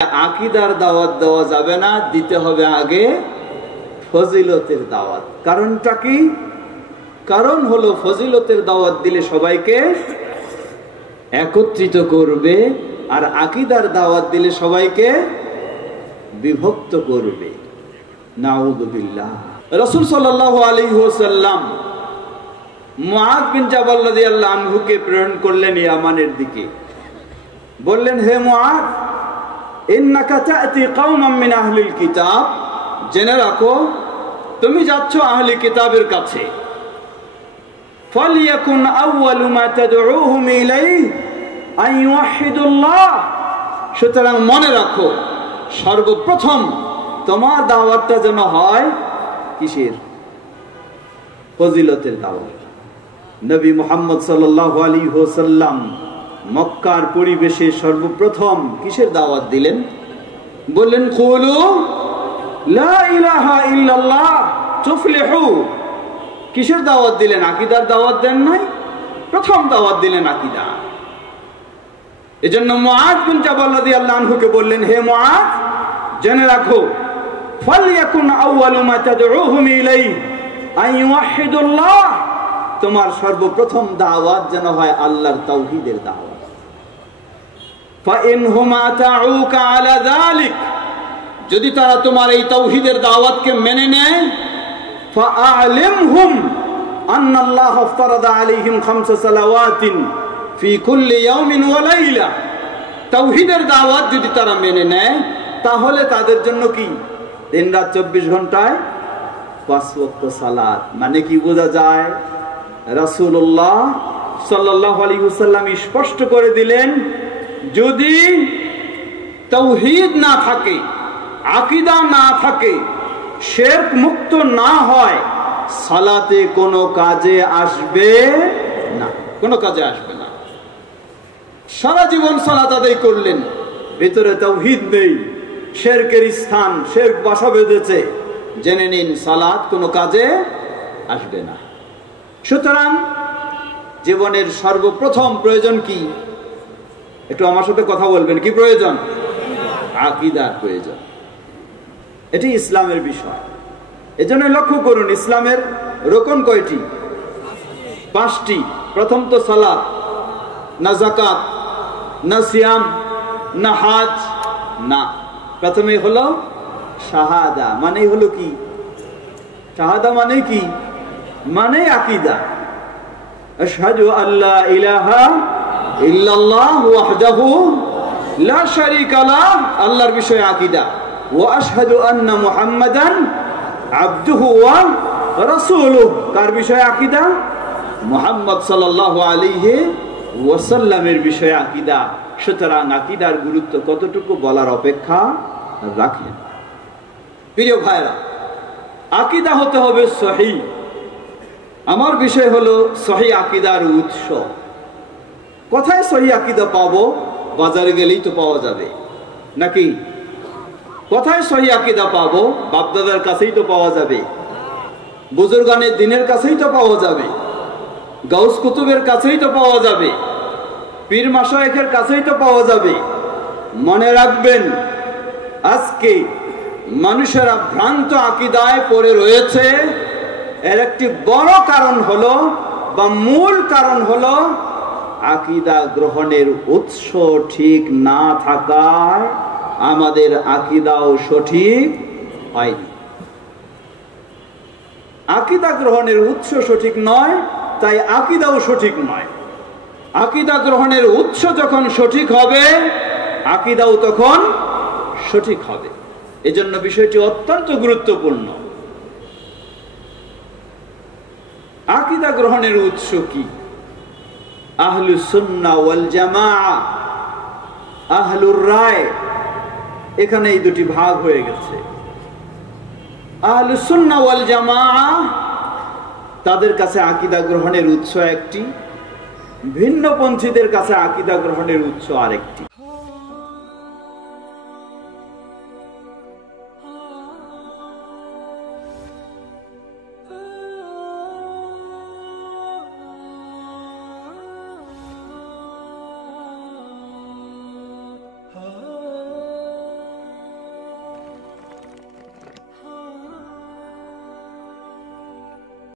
আকিদার দাওয়াত দেওয়া যাবে না, দিতে হবে আগে ফজিলতের দাওয়াত। কারণটা কি? কারণ হলো ফজিলতের দাওয়াত দিলে সবাইকে একত্রিত করবে, আর আকিদার দাওয়াত দিলে সবাইকে বিভক্ত করবে। নাউযুবিল্লাহ। রাসূল সাল্লাল্লাহু আলাইহি ওয়াসাল্লাম মুআয বিন জাবাল রাদিয়াল্লাহু আনহুকে প্রেরণ করলেন ইয়ামানের দিকে। বললেন, হে মুআয, ইন্নাকা তা'তি কওমান মিন আহলিল কিতাব, জেনে রাখো তুমি যাচ্ছ আহলি কিতাবের কাছে। ফালিয়াকুন আউয়ালু মা তাদউহুম ইলাইহি আন ইউহিদুল্লাহ, সুতরাং মনে রাখো সর্বপ্রথম তোমার দাওয়াতটা যেন হয় কিসের? ফজিলতের দাওয়াত। নবী মুহাম্মদ সাল্লাল্লাহু আলাইহি ওয়াসাল্লাম মক্কার পরিবেশে সর্বপ্রথম কিসের দাওয়াত দিলেন? বললেন, কুলু লা ইলাহা ইল্লাল্লাহ তুফলিহু। কিসের দাওয়াত দিলেন? আকীদার দাওয়াত দেন নাই, প্রথম দাওয়াত দিলেন আকীদা। এজন্য মুআয বিন জাবাল রাদিয়াল্লাহু আনহুকে বললেন, হে মুআয, জেনে রাখো ফালিয়াকুন আউয়ালু মা তাদউহুম ইলাইহি আন ইউহিদুল্লাহ, তোমার সর্বপ্রথম দাওয়াত যেন হয় আল্লাহর তাওহীদের দাওয়াত। ফাইনহুম আতাউকা আলা যালিক, যদি তারা তোমার এই তাওহীদের দাওয়াতকে মেনে নেয়, ফাআলিমহুম আন্নাল্লাহ ফারাদা আলাইহিম খামসা সালাওয়াতিন ফি কুল্লি ইয়াউমিন ওয়া লাইলা। তাওহীদের দাওয়াত যদি তারা মেনে নেয়, তাহলে তাদের জন্য কি দিন রাত 24 ঘন্টায় 5 ওয়াক্ত সালাত। মানে কি বোঝা যায়? রাসূলুল্লাহ সাল্লাল্লাহু আলাইহি ওয়াসাল্লাম স্পষ্ট করে দিলেন, যদি তাওহীদ না থাকে, আকীদা না থাকে, শিরক মুক্ত না হয়, সালাতে কোনো কাজে আসবে না, কোনো কাজে আসবে না। সারা জীবন সালাত আদায় করলেন, ভিতরে তাওহীদ নেই, শিরকের স্থান, শিরক বাসা বেঁধেছে, জেনে নিন সালাত কোনো কাজে আসবে না। সুতরাং জীবনের সর্বপ্রথম প্রয়োজন কি? একটু আমার সাথে কথা বলবেন, কি প্রয়োজন? আকীদার প্রয়োজন। এটি ইসলামের বিষয়। এজন্য লক্ষ্য করুন, ইসলামের রোকন কয়টি? 5টি। প্রথম তো সালাত, না যাকাত, না সিয়াম, না হজ, না। প্রথমে হলো শাহাদা। মানে হলো কি? শাহাদা মানে কি? মানে আকীদা। আশহাদু আল্লা ইলাহা ইল্লাল্লাহ ওয়াহদাহু লা শারীকা লাহ, আল্লাহর বিষয়ে আকীদা। ওয়া আশহাদু আন্না মুহাম্মাদান আবদুহু ওয়া রাসূলুহু, কার বিষয়ে আকীদা? মুহাম্মদ সাল্লাল্লাহু আলাইহি ওয়াসাল্লামের বিষয়ে আকীদা। সুতরাং আকীদার গুরুত্ব কতটুকু বলার অপেক্ষা রাখেন। প্রিয় ভাইরা, আকীদা হতে হবে সহিহ। আমার বিষয় হলো সহিহ আকীদার উৎস। কোথায় সহিহ আকীদা পাবো? বাজারে গেলেই তো পাওয়া যাবে, নাকি? কোথায় সহিহ আকীদা পাবো? বাপদাদার কাছেই তো পাওয়া যাবে, বুজুর্গানের দিনের কাছেই তো পাওয়া যাবে, গাউস কুতুবের কাছেই তো পাওয়া যাবে, পীর মাশায়েখের কাছেই তো পাওয়া যাবে। মনে রাখবেন, আজকে মানুষেরা ভ্রান্ত আকীদায় পড়ে রয়েছে। এর একটি বড় কারণ হলো, বা মূল কারণ হলো, আকীদা গ্রহণের উৎস ঠিক না থাকায় আমাদের আকীদাও সঠিক হয়নি। আকীদা গ্রহণের উৎস সঠিক নয়, তাই আকীদাও সঠিক নয়। আকীদা গ্রহণের উৎস যখন সঠিক হবে, আকীদাও তখন সঠিক হবে। এজন্য বিষয়টি অত্যন্ত গুরুত্বপূর্ণ। আকীদা গ্রহণের উৎস কি? আহলুস সুন্নাহ ওয়াল জামাআহ, আহলুর রায়, এখানে এই দুটি ভাগ হয়ে গেছে। আহলুস সুন্নাহ ওয়াল জামাআহ, তাদের কাছে আকীদা গ্রহণের উৎস একটি, ভিন্নপন্থীদের কাছে আকীদা গ্রহণের উৎস আরেকটি।